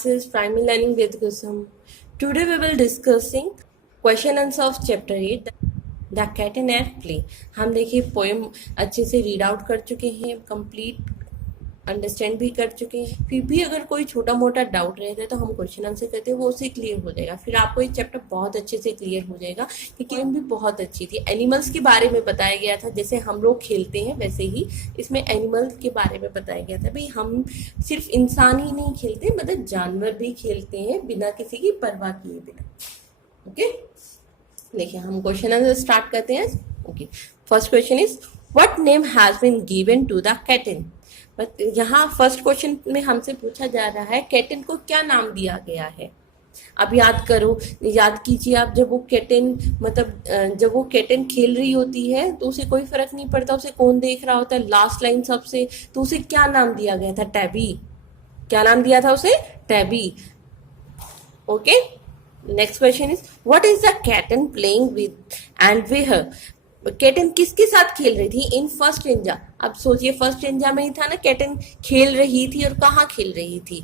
classes, Primary Learning with Kusum. Today we will discussing question answer of chapter 8, The Cat and At Play. हम देखिए poem अच्छे से read out कर चुके हैं, कंप्लीट अंडरस्टैंड भी कर चुके हैं. फिर भी अगर कोई छोटा मोटा डाउट रहता है तो हम क्वेश्चन आंसर करते हैं, वो उससे क्लियर हो जाएगा. फिर आपको ये चैप्टर बहुत अच्छे से क्लियर हो जाएगा. क्योंकि गेम भी बहुत अच्छी थी. एनिमल्स के बारे में बताया गया था, जैसे हम लोग खेलते हैं वैसे ही इसमें एनिमल्स के बारे में बताया गया था. भाई हम सिर्फ इंसान ही नहीं खेलते, मतलब जानवर भी खेलते हैं बिना किसी की परवाह किए बिना. ओके, देखिए हम क्वेश्चन आंसर स्टार्ट करते हैं. Okay, first question is what name has been given to the kitten. यहाँ फर्स्ट क्वेश्चन में हमसे पूछा जा रहा है कैटन को क्या नाम दिया गया है. अब याद करो, याद कीजिए आप, जब वो कैटन मतलब जब वो कैटन खेल रही होती है तो उसे कोई फर्क नहीं पड़ता उसे कौन देख रहा होता है. लास्ट लाइन सबसे, तो उसे क्या नाम दिया गया था? टैबी. क्या नाम दिया था उसे? Tabby. Okay, next question is what is the kitten playing with and where. Kitten किसके साथ खेल रही थी इन फर्स्ट स्टेंजा. अब सोचिए फर्स्ट स्टेंजा में ही था ना कैटन खेल रही थी, और कहाँ खेल रही थी?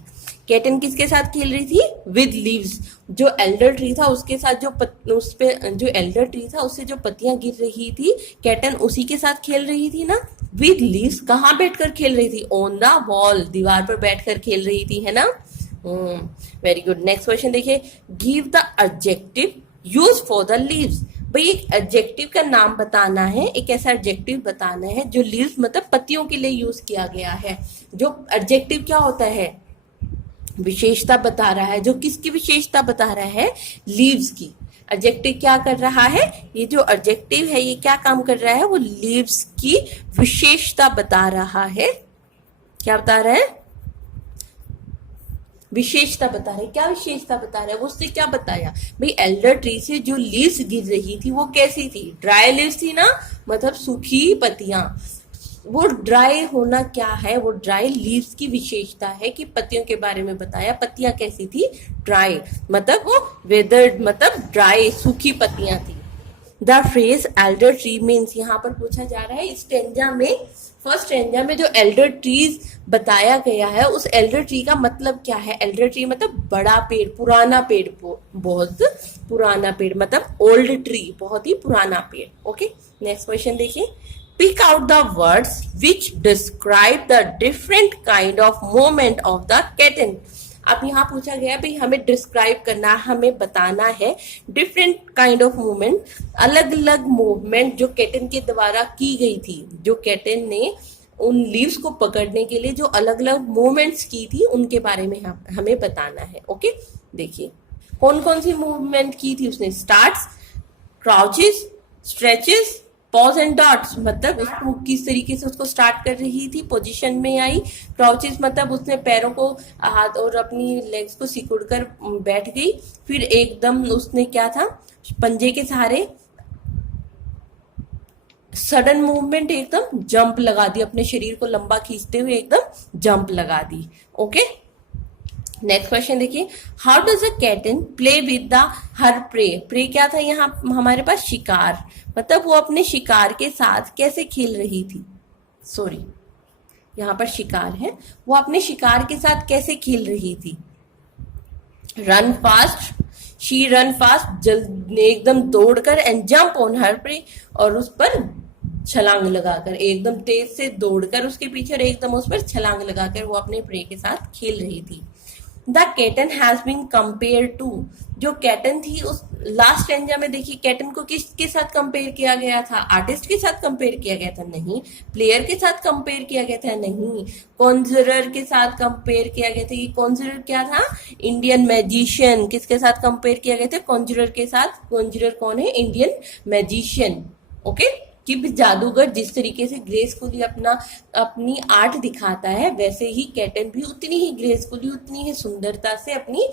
कैटन किसके साथ खेल रही थी? With leaves. जो एल्डर ट्री था उसके साथ उस पे जो एल्डर ट्री था उससे जो पत्तियां गिर रही थी, कैटन उसी के साथ खेल रही थी ना. विद लीव्स कहाँ बैठकर खेल रही थी? ऑन द वॉल, दीवार पर बैठकर खेल रही थी, है ना. Very good. नेक्स्ट क्वेश्चन देखिए, give the adjective use for the leaves. भाई एक एडजेक्टिव का नाम बताना है, एक ऐसा एडजेक्टिव बताना है जो लीव्स मतलब पत्तियों के लिए यूज किया गया है. जो एडजेक्टिव क्या होता है? विशेषता बता रहा है. जो किसकी विशेषता बता रहा है? लीव्स की. एडजेक्टिव क्या कर रहा है? ये जो एडजेक्टिव है ये क्या काम कर रहा है? वो लीव्स की विशेषता बता रहा है. क्या बता रहा है? विशेषता बता रहे. क्या विशेषता बता रहा है? वो उससे क्या बताया? भाई एल्डर ट्री से जो लीव्स गिर रही थी वो कैसी थी? ड्राई लीव्स थी ना, मतलब सूखी पत्तियां. वो ड्राई होना क्या है? वो ड्राई लीव्स की विशेषता है कि पत्तियों के बारे में बताया. पत्तियां कैसी थी? ड्राई, मतलब वो वेदर्ड, मतलब ड्राई सूखी पत्तियां थी. The phrase Elder tree means, यहाँ पर पूछा जा रहा है स्टेंजा में, फर्स्ट स्टेंजा में जो एल्डर ट्रीज बताया गया है उस एल्डर ट्री का मतलब क्या है? एल्डर ट्री मतलब बड़ा पेड़, पुराना पेड़, बहुत पुराना पेड़, मतलब ओल्ड ट्री, बहुत ही पुराना पेड़. ओके, नेक्स्ट क्वेश्चन देखिए, pick out the words which describe the different kind of movement of the kitten. अब यहाँ पूछा गया भाई हमें डिस्क्राइब करना, हमें बताना है डिफरेंट काइंड ऑफ मूवमेंट, अलग अलग मूवमेंट जो कैटन के द्वारा की गई थी. जो कैटन ने उन लीव्स को पकड़ने के लिए जो अलग अलग मूवमेंट्स की थी उनके बारे में हमें बताना है. ओके, देखिए कौन कौन सी मूवमेंट की थी उसने. Starts, crouches, stretches, pause and dots, मतलब उसको किस तरीके से उसको स्टार्ट कर रही थी, पोजीशन में आई. क्राउचेस मतलब उसने पैरों को हाथ और अपनी लेग्स को सिकुड़ कर बैठ गई. फिर एकदम उसने क्या था, पंजे के सहारे सडन मूवमेंट, एकदम जंप लगा दी, अपने शरीर को लंबा खींचते हुए एकदम जंप लगा दी. ओके, नेक्स्ट क्वेश्चन देखिए, how does a kitten play with the her prey. Prey क्या था यहाँ हमारे पास? शिकार, मतलब वो अपने शिकार के साथ कैसे खेल रही थी. सॉरी, यहाँ पर शिकार है, वो अपने शिकार के साथ कैसे खेल रही थी. Run fast, she run fast, जल्द एकदम दौड़कर, and jump on her prey, और उस पर छलांग लगाकर, एकदम तेज से दौड़कर उसके पीछे और एकदम उस पर छलांग लगाकर वो अपने प्रे के साथ खेल रही थी. The kitten has been compare to. जो कैटन थी उस लास्ट स्टेंजा में देखिए कैटन को किसके साथ कंपेयर किया गया था? आर्टिस्ट के साथ कंपेयर किया गया था? नहीं. प्लेयर के साथ कंपेयर किया गया था? नहीं. कॉन्जरर के साथ कंपेयर किया गया था. ये कॉन्जरर क्या था? Indian magician. किसके साथ कंपेयर किया गया था? कॉन्जरर के साथ. कॉन्जरर कौन है? Indian magician. ओके, कि जादूगर जिस तरीके से ग्रेसफुली अपनी आर्ट दिखाता है, वैसे ही कैटन भी उतनी ही ग्रेसफुली, उतनी ही सुंदरता से अपनी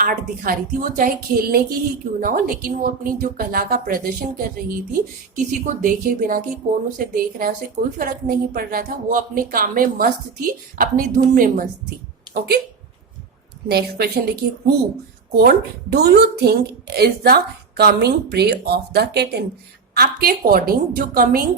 आर्ट दिखा रही थी. वो चाहे खेलने की ही क्यों ना हो, लेकिन वो अपनी जो कला का प्रदर्शन कर रही थी, किसी को देखे बिना कि कौन उसे देख रहा है उसे कोई फर्क नहीं पड़ रहा था. वो अपने काम में मस्त थी, अपनी धुन में मस्त थी. ओके, नेक्स्ट क्वेश्चन देखिए, हु, कौन, do you think is the coming pray of the cation. आपके अकॉर्डिंग जो कमिंग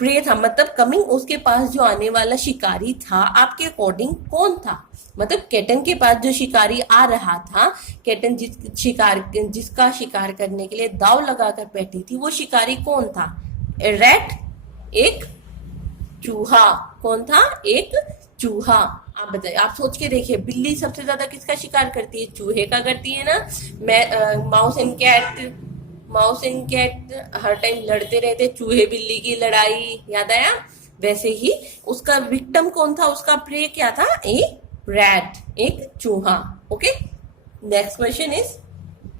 प्रे था मतलब कमिंग, उसके पास जो आने वाला शिकारी था आपके अकॉर्डिंग कौन था? मतलब कैटन के पास जो शिकारी आ रहा था, कैटन जिसका शिकार करने के लिए दाव लगाकर बैठी थी, वो शिकारी कौन था? ए रैट, एक चूहा। कौन था? एक चूहा। आप बताइए, आप सोच के देखिए, बिल्ली सबसे ज्यादा किसका शिकार करती है? चूहे का करती है ना। मैं माउस एंड कैट हर टाइम लड़ते रहते, चूहे बिल्ली की लड़ाई, याद आया? वैसे ही उसका विक्टिम कौन था, उसका प्रे क्या था? ए रैट, एक चूहा। Okay, next question is,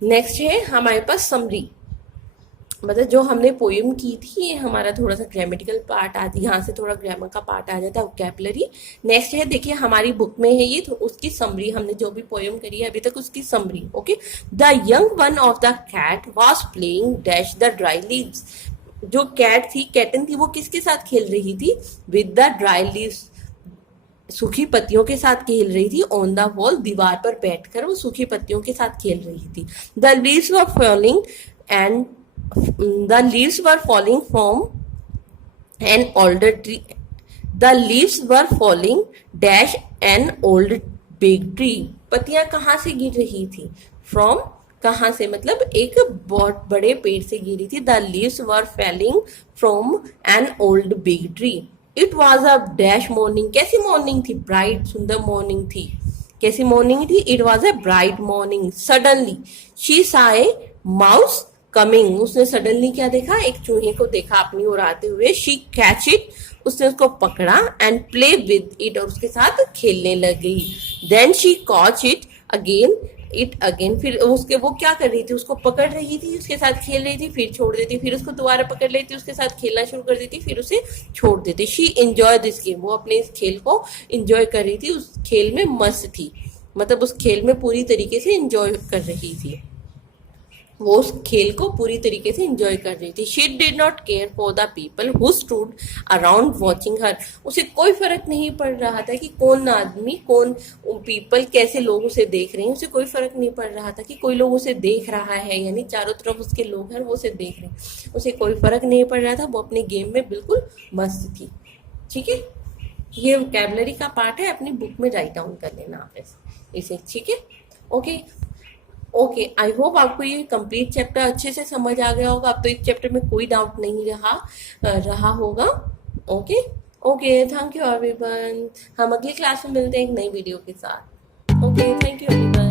next है हमारे पास समरी। मतलब जो हमने पोएम की थी, ये हमारा थोड़ा सा ग्रामेटिकल पार्ट आती, यहाँ से थोड़ा ग्रामर का पार्ट आ जाता है, वोकैबुलरी। नेक्स्ट है, देखिए हमारी बुक में है ये, तो उसकी समरी, हमने जो भी पोएम करी है अभी तक उसकी summary. Okay, the young one of the cat was playing dash the dry leaves. जो कैट थी, कैटन थी, वो किसके साथ खेल रही थी? विद द ड्राई लीव्स, सूखी पत्तियों के साथ खेल रही थी। ऑन द वॉल, दीवार पर बैठकर वो सूखी पत्तियों के साथ खेल रही थी। The leaves were falling and the leaves were falling from an older tree. The leaves were falling dash an old big tree. पत्तियां कहाँ से गिर रही थी? From, कहाँ से मतलब एक बहुत बड़े पेड़ से गिरी थी। The leaves were falling from an old big tree. It was a dash morning. कैसी मॉर्निंग थी? ब्राइट, सुंदर मॉर्निंग थी। कैसी मॉर्निंग थी? It was a bright morning. Suddenly she saw a mouse coming. उसने सडनली क्या देखा? एक चूहे को देखा अपनी ओर आते हुए। शी कैच इट, उसने उसको पकड़ा, एंड प्ले विद इट, और उसके साथ खेलने लग गई। Then she caught it again, फिर उसके वो क्या कर रही थी? उसको पकड़ रही थी, उसके साथ खेल रही थी, फिर छोड़ देती, फिर उसको दोबारा पकड़ लेती, उसके साथ खेलना शुरू कर देती, फिर उसे छोड़ देती। शी एंजॉय दिस गेम, वो अपने इस खेल को एंजॉय कर रही थी, उस खेल में मस्त थी, मतलब उस खेल में पूरी तरीके से एंजॉय कर रही थी, वो उस खेल को पूरी तरीके से एंजॉय कर रही थी। She did not care for the people who stood around watching her. उसे कोई फर्क नहीं पड़ रहा था कि कौन आदमी, कौन पीपल, कैसे लोग उसे देख रहे हैं। उसे कोई फर्क नहीं पड़ रहा था कि कोई लोग उसे देख रहा है, यानी चारों तरफ उसके लोग हैं, वो उसे देख रहे हैं। उसे कोई फर्क नहीं पड़ रहा था, वो अपने गेम में बिल्कुल मस्त थी। ठीक है, ये वोकैबुलरी का पार्ट है, अपनी बुक में राइट डाउन कर लेना आप इसे। ठीक है, ओके ओके, आई होप आपको ये कंप्लीट चैप्टर अच्छे से समझ आ गया होगा। अब तो इस चैप्टर में कोई डाउट नहीं रहा होगा। Okay okay, thank you everyone. हम अगली क्लास में मिलते हैं एक नई वीडियो के साथ। Okay, thank you everyone.